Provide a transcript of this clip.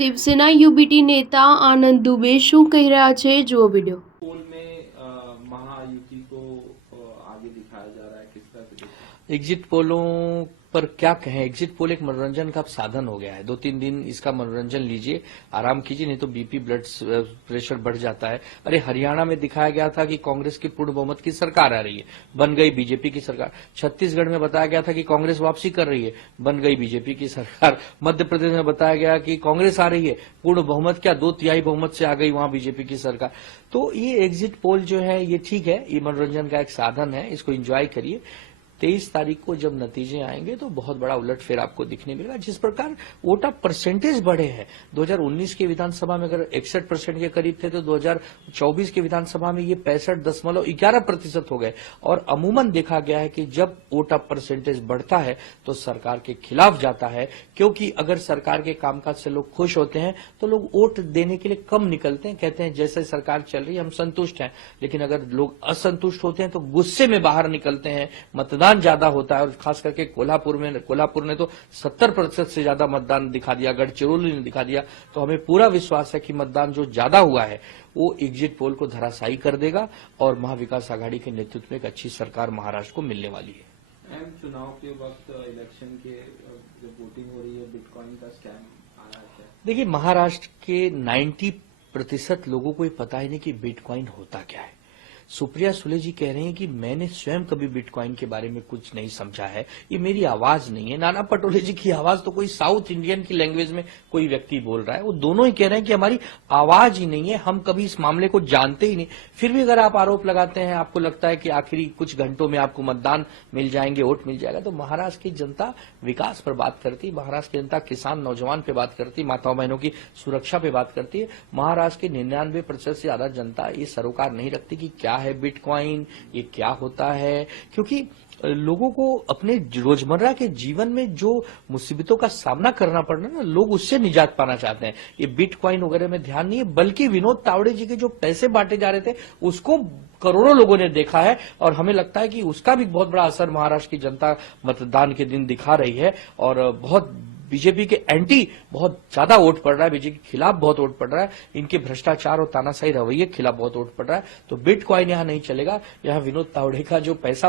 Shiv Sena UBT नेता आनंद दुबे શું કહી રહ્યા છે જુઓ વિડીયો। पोल में महायुति को आगे दिखाया जा रहा है, किस तरह से देखते हैं? एग्जिट पोलों पर क्या कहें। एग्जिट पोल एक मनोरंजन का साधन हो गया है। 2-3 दिन इसका मनोरंजन लीजिए, आराम कीजिए, नहीं तो बीपी ब्लड प्रेशर बढ़ जाता है। अरे हरियाणा में दिखाया गया था कि कांग्रेस की पूर्ण बहुमत की सरकार आ रही है, बन गई बीजेपी की सरकार। छत्तीसगढ़ में बताया गया था कि कांग्रेस वापसी कर रही है, बन गई बीजेपी की सरकार। मध्य प्रदेश में बताया गया कि कांग्रेस आ रही है, पूर्ण बहुमत क्या 2/3 बहुमत से आ गई वहां बीजेपी की सरकार। तो ये एग्जिट पोल जो है ये ठीक है, ये मनोरंजन का एक साधन है, इसको एंजॉय करिए। 23 तारीख को जब नतीजे आएंगे तो बहुत बड़ा उलटफेर आपको दिखने मिलेगा। जिस प्रकार वोट ऑफ परसेंटेज बढ़े हैं, 2019 के विधानसभा में अगर 61% के करीब थे तो 2024 के विधानसभा में ये 65.11% हो गए। और अमूमन देखा गया है कि जब वोट ऑफ परसेंटेज बढ़ता है तो सरकार के खिलाफ जाता है, क्योंकि अगर सरकार के कामकाज से लोग खुश होते हैं तो लोग वोट देने के लिए कम निकलते हैं। कहते हैं जैसे सरकार चल रही है हम संतुष्ट हैं, लेकिन अगर लोग असंतुष्ट होते हैं तो गुस्से में बाहर निकलते हैं, मतदान ज्यादा होता है। और खास करके कोल्हापुर ने तो 70% से ज्यादा मतदान दिखा दिया, गढ़चिरौली ने दिखा दिया। तो हमें पूरा विश्वास है कि मतदान जो ज्यादा हुआ है वो एग्जिट पोल को धराशायी कर देगा और महाविकास आघाड़ी के नेतृत्व में एक अच्छी सरकार महाराष्ट्र को मिलने वाली है। चुनाव के वक्त इलेक्शन के जब वोटिंग हो रही है, बिटकॉइन का स्कैम आ रहा है। देखिए, महाराष्ट्र के 90% लोगों को ये पता ही नहीं कि बिटकॉइन होता क्या है। सुप्रिया सुले जी कह रहे हैं कि मैंने स्वयं कभी बिटकॉइन के बारे में कुछ नहीं समझा है, ये मेरी आवाज नहीं है। नाना पटोले जी की आवाज तो कोई साउथ इंडियन की लैंग्वेज में कोई व्यक्ति बोल रहा है, वो दोनों ही कह रहे हैं कि हमारी आवाज ही नहीं है, हम कभी इस मामले को जानते ही नहीं। फिर भी अगर आप आरोप लगाते हैं, आपको लगता है कि आखिरी कुछ घंटों में आपको मतदान मिल जाएंगे, वोट मिल जाएगा, तो महाराष्ट्र की जनता विकास पर बात करती है, महाराष्ट्र की जनता किसान नौजवान पे बात करती है, माताओं बहनों की सुरक्षा पे बात करती है। महाराष्ट्र की 99% से ज्यादा जनता ये सरोकार नहीं रखती कि क्या है बिटकॉइन, ये क्या होता है। क्योंकि लोगों को अपने रोजमर्रा के जीवन में जो मुसीबतों का सामना करना पड़ रहा है ना, लोग उससे निजात पाना चाहते हैं। ये बिटकॉइन वगैरह में ध्यान नहीं है, बल्कि विनोद तावड़े जी के जो पैसे बांटे जा रहे थे उसको करोड़ों लोगों ने देखा है। और हमें लगता है कि उसका भी बहुत बड़ा असर महाराष्ट्र की जनता मतदान के दिन दिखा रही है। और बहुत बीजेपी के एंटी बहुत ज्यादा वोट पड़ रहा है, बीजेपी के खिलाफ बहुत वोट पड़ रहा है, इनके भ्रष्टाचार और तानाशाही रवैये के खिलाफ बहुत वोट पड़ रहा है। तो बिटकॉइन यहां नहीं चलेगा, यहां विनोद तावड़े का जो पैसा